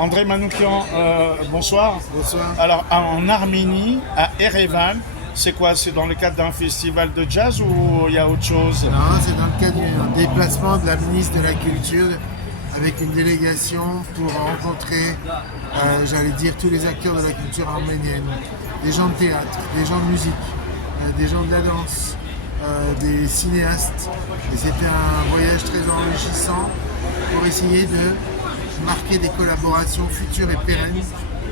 André Manoukian, bonsoir. Bonsoir. Alors, en Arménie, à Erevan, c'est quoi? C'est dans le cadre d'un festival de jazz ou il y a autre chose? Non, c'est dans le cadre d'un déplacement de la ministre de la Culture avec une délégation pour rencontrer, j'allais dire, tous les acteurs de la culture arménienne. Des gens de théâtre, des gens de musique, des gens de la danse, des cinéastes. Et c'était un voyage très enrichissant pour essayer de marquer des collaborations futures et pérennes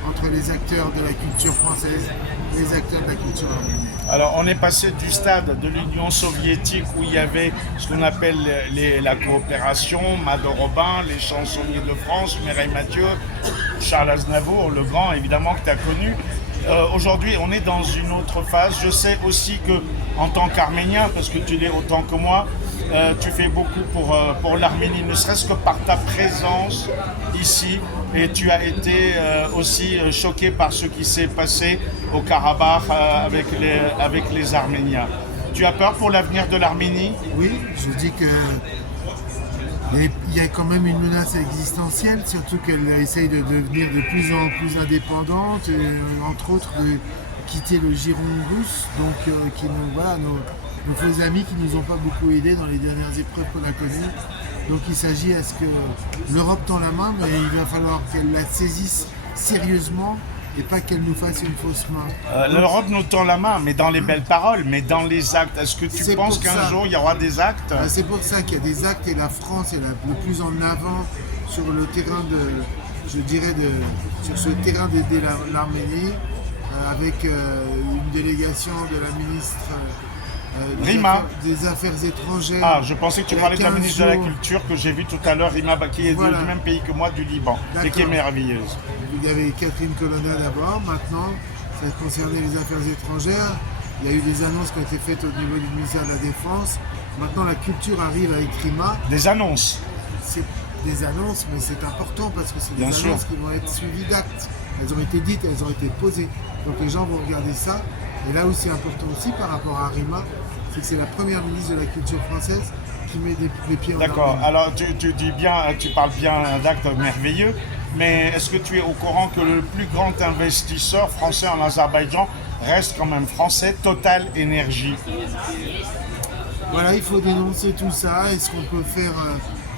entre les acteurs de la culture française et les acteurs de la culture arménienne. Alors, on est passé du stade de l'Union soviétique où il y avait ce qu'on appelle la coopération, Mado Robin, les chansonniers de France, Mireille Mathieu, Charles Aznavour, le grand évidemment que tu as connu. Aujourd'hui, on est dans une autre phase. Je sais aussi que, en tant qu'Arménien, parce que tu l'es autant que moi, tu fais beaucoup pour l'Arménie, ne serait-ce que par ta présence ici. Et tu as été aussi choqué par ce qui s'est passé au Karabakh avec les Arméniens. Tu as peur pour l'avenir de l'Arménie? Oui, je dis que il y a quand même une menace existentielle, surtout qu'elle essaye de devenir de plus en plus indépendante, entre autres de quitter le giron russe, donc qui voilà, nos faux amis qui nous ont pas beaucoup aidés dans les dernières épreuves qu'on a connues. Donc il s'agit à ce que l'Europe tend la main, mais il va falloir qu'elle la saisisse sérieusement et pas qu'elle nous fasse une fausse main. L'Europe nous tend la main, mais dans les belles paroles, mais dans les actes. Est-ce que tu penses qu'un jour il y aura des actes? C'est pour ça qu'il y a des actes et la France est le plus en avant sur le terrain sur ce terrain d'aider l'Arménie, avec une délégation de la ministre Rima. des Affaires étrangères. Ah, je pensais que tu parlais de la ministre de la jours. Culture que j'ai vue tout à l'heure, Rima, qui est Voilà. du même pays que moi, du Liban, et qui est merveilleuse. Il y avait Catherine Colonna d'abord, maintenant ça concernait les affaires étrangères. Il y a eu des annonces qui ont été faites au niveau du ministère de la Défense. Maintenant la culture arrive avec Rima. Des annonces. C'est des annonces, mais c'est important parce que c'est des Bien annonces sûr. qui vont être suivies d'actes. Elles ont été dites, elles ont été posées. Donc les gens vont regarder ça. Et là où c'est important aussi par rapport à Rima, c'est que c'est la première ministre de la culture française qui met les pieds en D'accord. Arménie. Alors tu parles bien d'actes merveilleux, mais est-ce que tu es au courant que le plus grand investisseur français en Azerbaïdjan reste quand même français, Total Énergie? Voilà, il faut dénoncer tout ça. Est-ce qu'on peut faire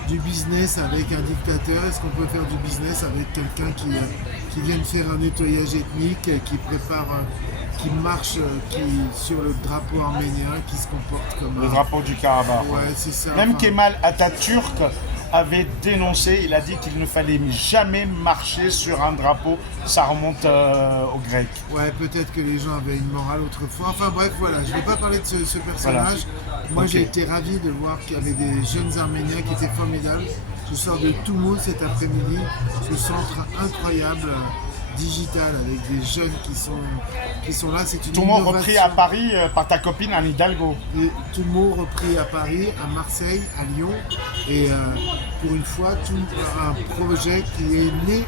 du business avec un dictateur? Est-ce qu'on peut faire du business avec quelqu'un qui vient de faire un nettoyage ethnique, qui prépare, qui marche sur le drapeau arménien, qui se comporte comme Le drapeau du Karabakh. Ouais, c'est ça. Même enfin, Kemal Atatürk avait dénoncé, il a dit qu'il ne fallait jamais marcher sur un drapeau, ça remonte aux Grecs. Ouais, peut-être que les gens avaient une morale autrefois. Enfin bref, voilà, je ne vais pas parler de ce personnage. Moi, Ok. j'ai été ravi de voir qu'il y avait des jeunes Arméniens qui étaient formidables. Je sors de Toumoul cet après-midi, ce centre incroyable digital avec des jeunes qui sont là. C'est une Tout le monde innovation. repris à Paris par ta copine Anne Hidalgo. Et tout le monde repris à Paris, à Marseille, à Lyon. Et pour une fois, tout un projet qui est né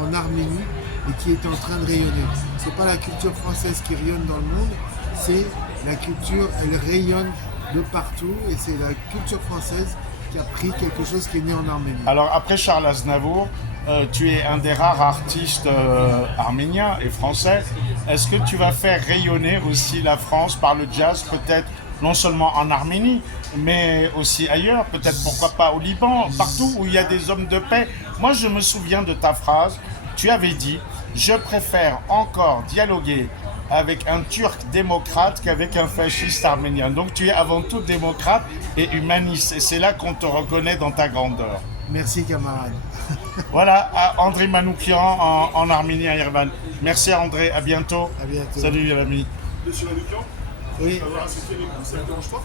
en Arménie et qui est en train de rayonner. C'est pas la culture française qui rayonne dans le monde, c'est la culture, elle rayonne de partout et c'est la culture française qui a pris quelque chose qui est né en Arménie. Alors après Charles Aznavour, tu es un des rares artistes arméniens et français. Est-ce que tu vas faire rayonner aussi la France par le jazz, peut-être non seulement en Arménie, mais aussi ailleurs, peut-être pourquoi pas au Liban, partout où il y a des hommes de paix? Moi je me souviens de ta phrase, tu avais dit « Je préfère encore dialoguer avec un Turc démocrate qu'avec un fasciste arménien ». Donc tu es avant tout démocrate et humaniste, et c'est là qu'on te reconnaît dans ta grandeur. Merci camarade. Voilà, à André Manoukian en Arménie à Yerevan. Merci André, à bientôt. À bientôt. Salut l'ami. Monsieur Manoukian, Oui. ça va, c'est fait les coups, ça ne dérange pas?